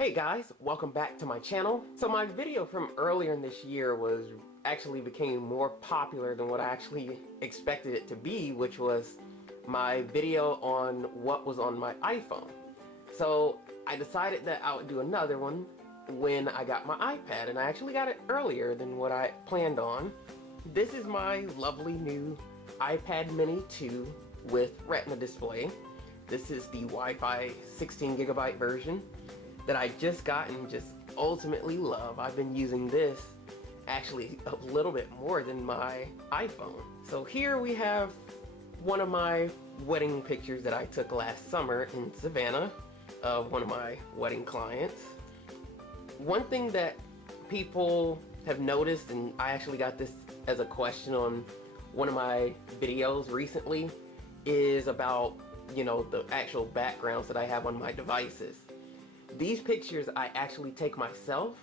Hey guys, welcome back to my channel. So my video from earlier in this year became more popular than what I actually expected it to be, which was my video on what was on my iPhone. So I decided that I would do another one when I got my iPad, and I actually got it earlier than what I planned on. This is my lovely new iPad mini 2 with Retina display. This is the Wi-Fi 16 gigabyte version that I just got and just ultimately love. I've been using this actually a little bit more than my iPhone. So here we have one of my wedding pictures that I took last summer in Savannah of one of my wedding clients. One thing that people have noticed, and I actually got this as a question on one of my videos recently, is about, you know, the actual backgrounds that I have on my devices. These pictures I actually take myself,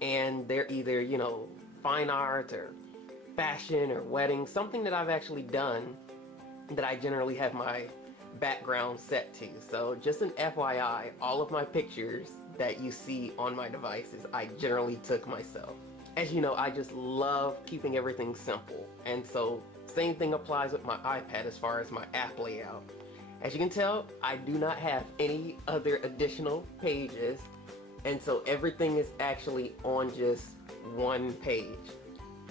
and they're either, you know, fine art or fashion or wedding, something that I've actually done that I generally have my background set to. So just an FYI, all of my pictures that you see on my devices I generally took myself. As you know, I just love keeping everything simple, and so same thing applies with my iPad as far as my app layout. As you can tell, I do not have any other additional pages, and so everything is actually on just one page.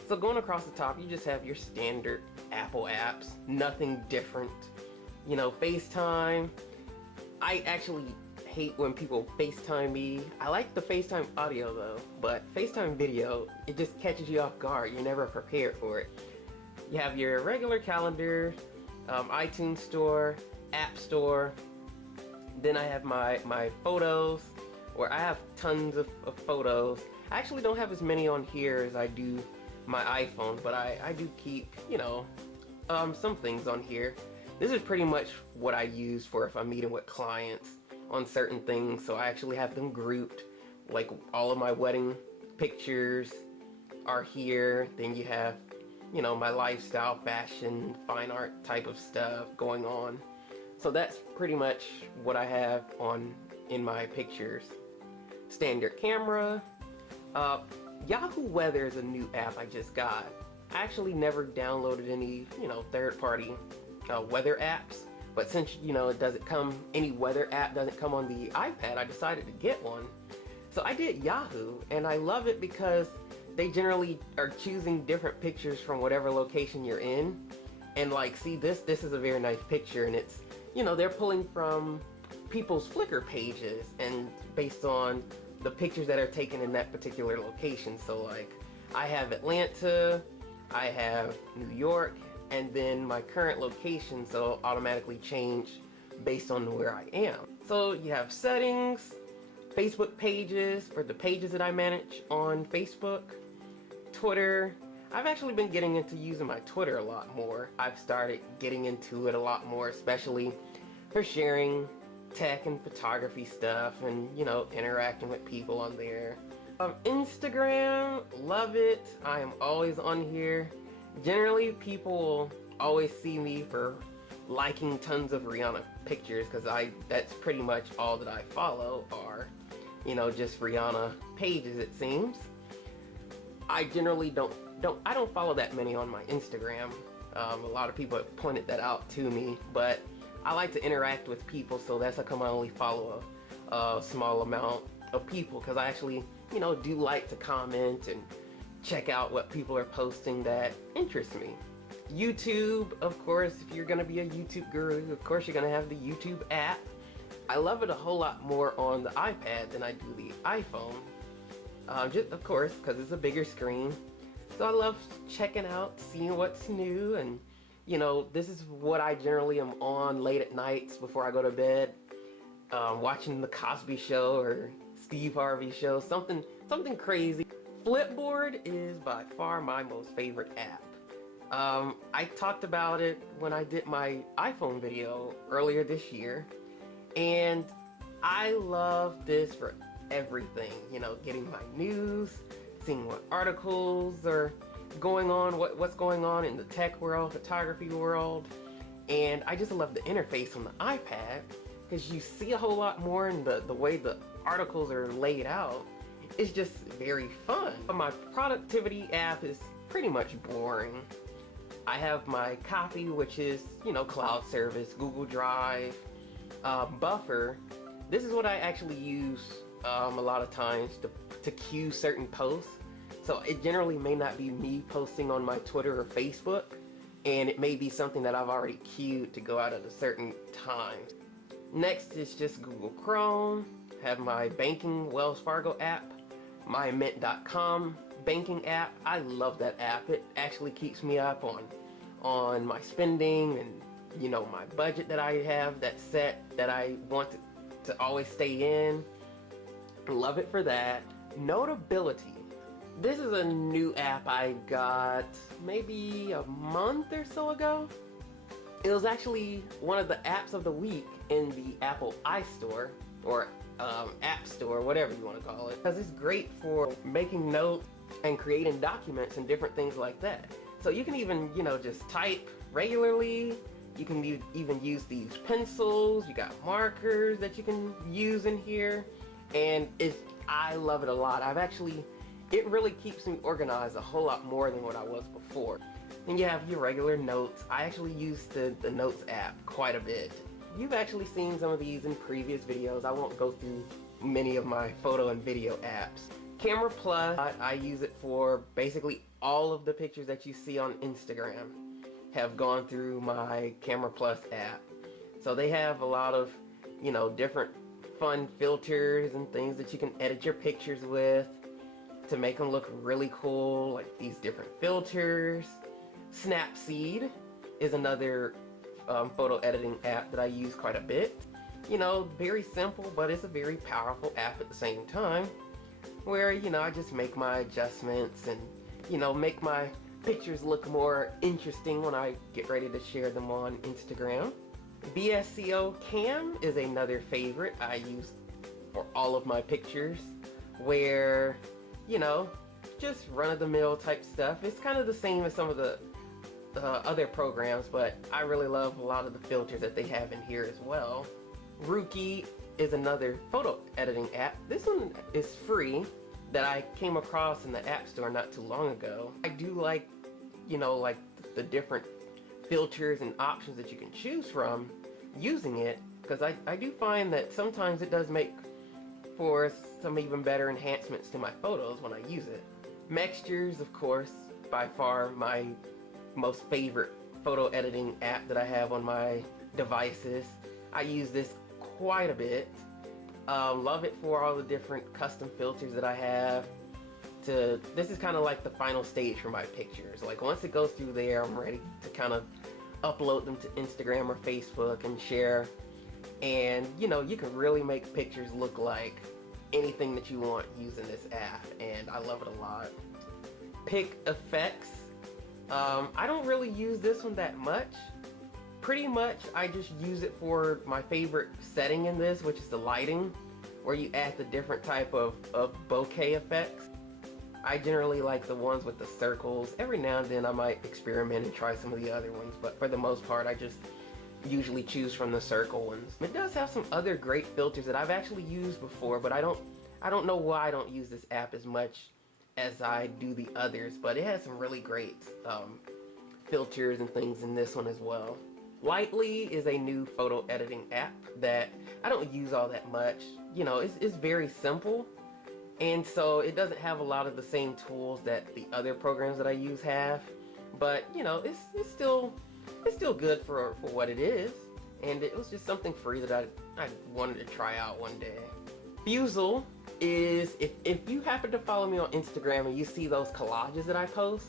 So going across the top, you just have your standard Apple apps, nothing different. You know, FaceTime. I actually hate when people FaceTime me. I like the FaceTime audio though, but FaceTime video, it just catches you off guard. You're never prepared for it. You have your regular calendar, iTunes Store, App Store. Then I have my photos, where I have tons of photos. I actually don't have as many on here as I do my iPhone, but I do keep, you know, some things on here. This is pretty much what I use for if I'm meeting with clients on certain things, so I actually have them grouped. Like all of my wedding pictures are here. Then you have, you know, my lifestyle, fashion, fine art type of stuff going on. So that's pretty much what I have in my pictures. Standard camera. Yahoo Weather is a new app I just got. I actually never downloaded any, you know, third-party weather apps, but since, you know, any weather app doesn't come on the iPad, I decided to get one. So I did Yahoo, and I love it because they generally are choosing different pictures from whatever location you're in. And like, see, this is a very nice picture, and it's, you know, they're pulling from people's Flickr pages and based on the pictures that are taken in that particular location. So like, I have Atlanta, I have New York, and then my current location, so it'll automatically change based on where I am. So you have settings, Facebook pages for the pages that I manage on Facebook, Twitter. I've actually been getting into using my Twitter a lot more. I've started getting into it a lot more, especially for sharing tech and photography stuff and, you know, interacting with people on there. Instagram, love it. I am always on here. Generally, people always see me for liking tons of Rihanna pictures, because that's pretty much all that I follow are, you know, just Rihanna pages, it seems. I generally don't follow that many on my Instagram. A lot of people have pointed that out to me, but I like to interact with people, so that's how come I only follow a small amount of people, because I actually, you know, do like to comment and check out what people are posting that interests me. YouTube, of course, if you're gonna be a YouTube guru, of course you're gonna have the YouTube app. I love it a whole lot more on the iPad than I do the iPhone. Just, of course, because it's a bigger screen. So I love checking out, seeing what's new, and, you know, this is what I generally am on late at nights before I go to bed. Watching the Cosby Show or Steve Harvey Show, something crazy. Flipboard is by far my most favorite app. I talked about it when I did my iPhone video earlier this year, and I love this for everything. You know, getting my news, seeing what articles are going on, what's going on in the tech world, photography world, and I just love the interface on the iPad, because you see a whole lot more in the way the articles are laid out, it's just very fun. But my productivity app is pretty much boring. I have my copy, which is, you know, cloud service, Google Drive, Buffer. This is what I actually use a lot of times to queue certain posts. So it generally may not be me posting on my Twitter or Facebook, and it may be something that I've already queued to go out at a certain time. Next is just Google Chrome. Have my banking Wells Fargo app, my Mint.com banking app. I love that app. It actually keeps me up on my spending and, you know, my budget that I have that's set, that I want to always stay in. Love it for that. Notability. This is a new app I got maybe a month or so ago. It was actually one of the apps of the week in the Apple iStore, or App Store, whatever you want to call it, because it's great for making notes and creating documents and different things like that. So you can even, you know, just type regularly. You can even use these pencils. You got markers that you can use in here, and I love it a lot. It really keeps me organized a whole lot more than what I was before. Then you have your regular notes. I actually use the Notes app quite a bit. You've actually seen some of these in previous videos. I won't go through many of my photo and video apps. Camera Plus, I use it for basically all of the pictures that you see on Instagram have gone through my Camera Plus app. So they have a lot of, you know, different fun filters and things that you can edit your pictures with to make them look really cool, like these different filters. Snapseed is another photo editing app that I use quite a bit. You know, very simple, but it's a very powerful app at the same time, where, you know, I just make my adjustments and, you know, make my pictures look more interesting when I get ready to share them on Instagram. VSCO Cam is another favorite I use for all of my pictures, where, you know, just run-of-the-mill type stuff. It's kind of the same as some of the other programs, but I really love a lot of the filters that they have in here as well. Rookie is another photo editing app. This one is free, that I came across in the App Store not too long ago. I do like, you know, like the different filters and options that you can choose from using it, because I do find that sometimes it does make for some even better enhancements to my photos when I use it. Mextures, of course, by far my most favorite photo editing app that I have on my devices. I use this quite a bit. Love it for all the different custom filters that I have. This is kind of like the final stage for my pictures. Like once it goes through there, I'm ready to kind of upload them to Instagram or Facebook and share. And, you know, you can really make pictures look like anything that you want using this app, and I love it a lot. Pic Effects. I don't really use this one that much. Pretty much I just use it for my favorite setting in this, which is the lighting, where you add the different type of bokeh effects. I generally like the ones with the circles. Every now and then I might experiment and try some of the other ones, but for the most part I just usually choose from the circle ones. It does have some other great filters that I've actually used before, but I don't know why I don't use this app as much as I do the others, but it has some really great filters and things in this one as well. Lightly is a new photo editing app that I don't use all that much. You know, it's very simple, and so it doesn't have a lot of the same tools that the other programs that I use have, but you know, it's still good for what it is, and it was just something free that I wanted to try out one day. Fusel is, if you happen to follow me on Instagram and you see those collages that I post,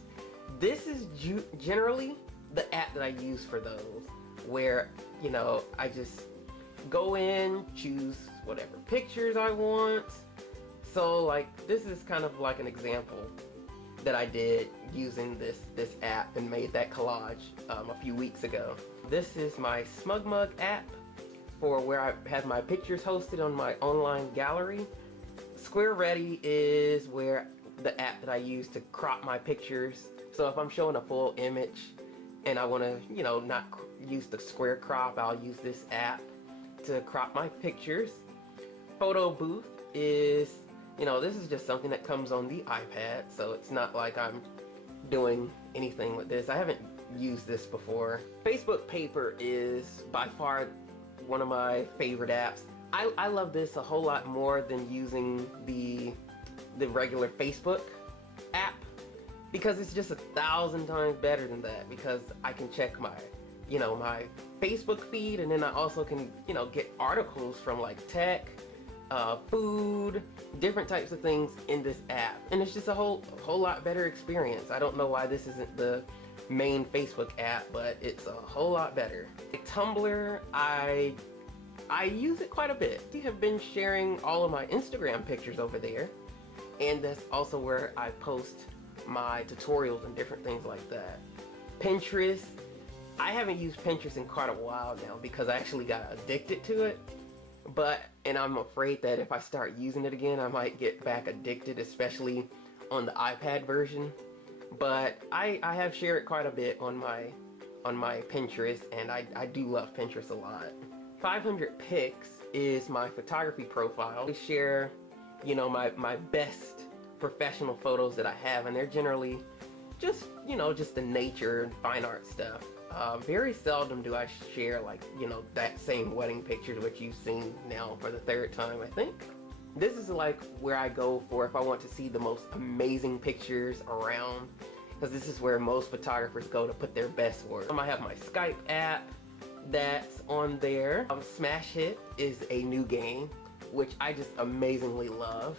this is generally the app that I use for those, where, you know, I just go in, choose whatever pictures I want. So like this is kind of like an example that I did using this app and made that collage a few weeks ago. This is my SmugMug app for where I have my pictures hosted on my online gallery. Square Ready is where the app that I use to crop my pictures. So if I'm showing a full image and I want to, you know, not use the square crop, I'll use this app to crop my pictures. Photo Booth is, you know, this is just something that comes on the iPad, so it's not like I'm doing anything with this. I haven't used this before. Facebook Paper is by far one of my favorite apps. I love this a whole lot more than using the regular Facebook app, because it's just 1,000 times better than that, because I can check my, you know, my Facebook feed, and then I also can, you know, get articles from like tech, food, different types of things in this app, and it's just a whole lot better experience. I don't know why this isn't the main Facebook app, but it's a whole lot better. Tumblr, I use it quite a bit. I have been sharing all of my Instagram pictures over there, and that's also where I post my tutorials and different things like that. Pinterest, I haven't used Pinterest in quite a while now because I actually got addicted to it, and I'm afraid that if I start using it again, I might get back addicted, especially on the iPad version. But I have shared quite a bit on my Pinterest, and I do love Pinterest a lot. 500 Pics is my photography profile. I share, you know, my best professional photos that I have, and they're generally just, you know, just the nature and fine art stuff. Very seldom do I share, like, you know, that same wedding picture which you've seen now for the 3rd time, I think. This is like where I go for if I want to see the most amazing pictures around, because this is where most photographers go to put their best work. I have my Skype app that's on there. Smash Hit is a new game which I just amazingly love,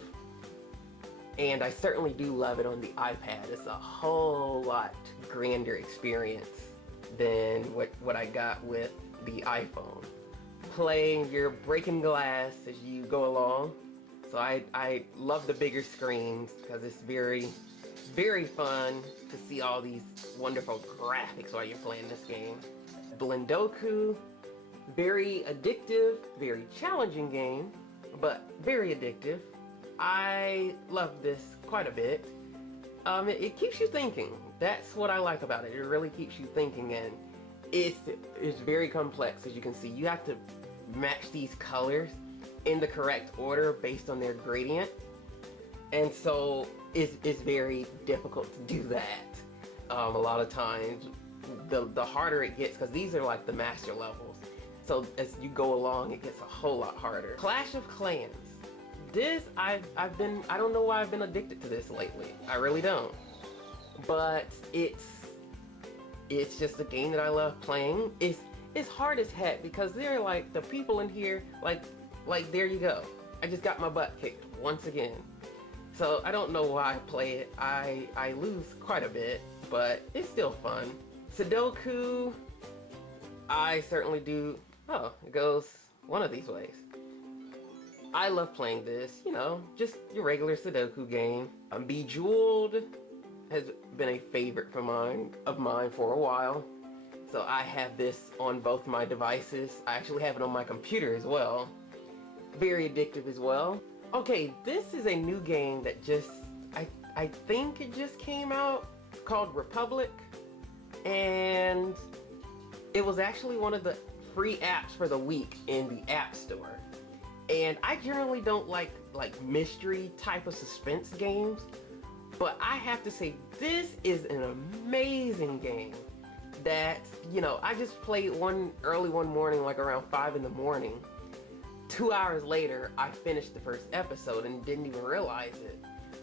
and I certainly do love it on the iPad. It's a whole lot grander experience than what I got with the iPhone. You're breaking glass as you go along, so I love the bigger screens because it's very, very fun to see all these wonderful graphics while you're playing this game. Blendoku, very addictive, very challenging game, but very addictive. I love this quite a bit. It keeps you thinking. That's what I like about it. It really keeps you thinking, and it's very complex. As you can see, you have to match these colors in the correct order based on their gradient, and so it's very difficult to do that. A lot of times, the harder it gets, because these are like the master levels, so as you go along it gets a whole lot harder. Clash of Clans. This, I don't know why I've been addicted to this lately. I really don't. But it's just a game that I love playing. It's hard as heck because they're like, the people in here, like there you go. I just got my butt kicked once again. So I don't know why I play it. I lose quite a bit, but it's still fun. Sudoku, I certainly do. Oh, it goes one of these ways. I love playing this, you know, just your regular Sudoku game. Bejeweled has been a favorite of mine for a while. So I have this on both my devices. I actually have it on my computer as well. Very addictive as well. Okay, this is a new game that I think it just came out, called Republic. And it was actually one of the free apps for the week in the App Store. And I generally don't like mystery type of suspense games, but I have to say this is an amazing game that, you know, I just played early one morning, like around 5 in the morning. 2 hours later, I finished the first episode and didn't even realize it.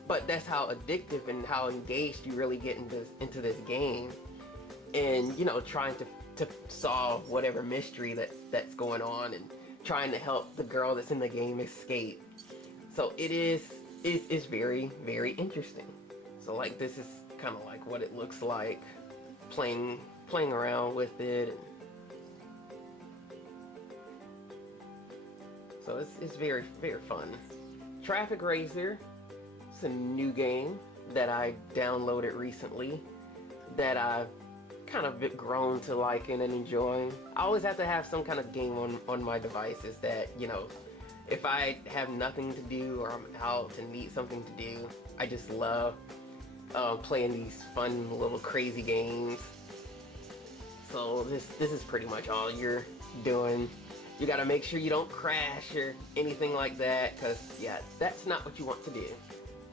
But that's how addictive and how engaged you really get into this game, and, you know, trying to solve whatever mystery that's going on, and trying to help the girl that's in the game escape. So it's very, very interesting. So like, this is kind of like what it looks like playing around with it. So it's very, very fun. Traffic Racer, it's a new game that I downloaded recently that I've kind of grown to liking and enjoying. I always have to have some kind of game on my devices that, you know, if I have nothing to do or I'm out and need something to do, I just love playing these fun little crazy games. So this is pretty much all you're doing You gotta make sure you don't crash or anything like that, because yeah, that's not what you want to do.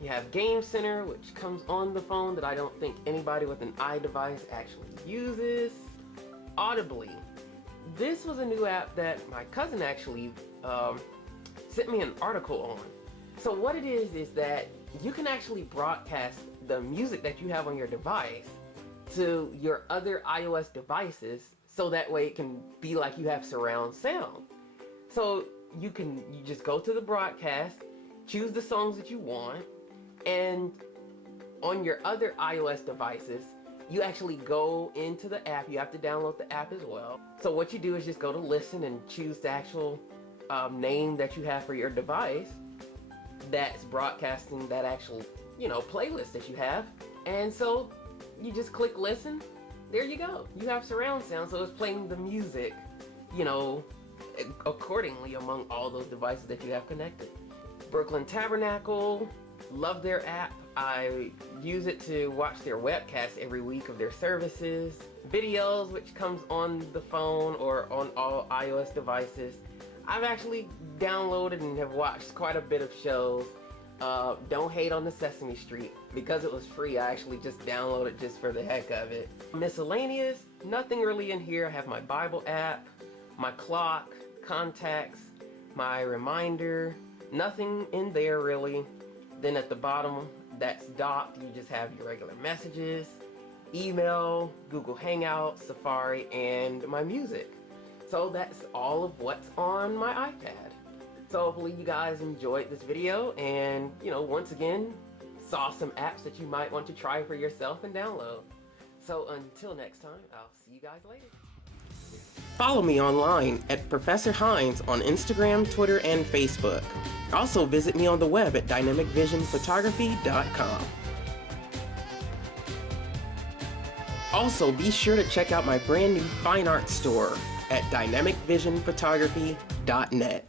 You have Game Center, which comes on the phone that I don't think anybody with an iDevice actually uses. Audibly. This was a new app that my cousin actually sent me an article on. So what it is that you can actually broadcast the music that you have on your device to your other iOS devices, so that way it can be like you have surround sound. So you just go to the broadcast, choose the songs that you want, and on your other iOS devices, you actually go into the app. You have to download the app as well. So what you do is just go to listen and choose the actual name that you have for your device that's broadcasting that actual, playlist that you have. And so you just click listen. There you go. You have surround sound, so it's playing the music, accordingly among all those devices that you have connected. Brooklyn Tabernacle, love their app. I use it to watch their webcast every week of their services. Videos, which comes on the phone or on all iOS devices. I've actually downloaded and have watched quite a bit of shows. Don't hate on the Sesame Street. Because it was free, I actually just downloaded just for the heck of it. Miscellaneous, nothing really in here. I have my Bible app, my clock, contacts, my reminder, nothing in there really. Then at the bottom, that's docked, you just have your regular messages, email, Google Hangouts, Safari, and my music. So that's all of what's on my iPad. So hopefully you guys enjoyed this video and, once again, saw some apps that you might want to try for yourself and download. So until next time, I'll see you guys later. Follow me online at Professor Hines on Instagram, Twitter, and Facebook. Also visit me on the web at dynamicvisionphotography.com. Also be sure to check out my brand new fine art store at dynamicvisionphotography.net.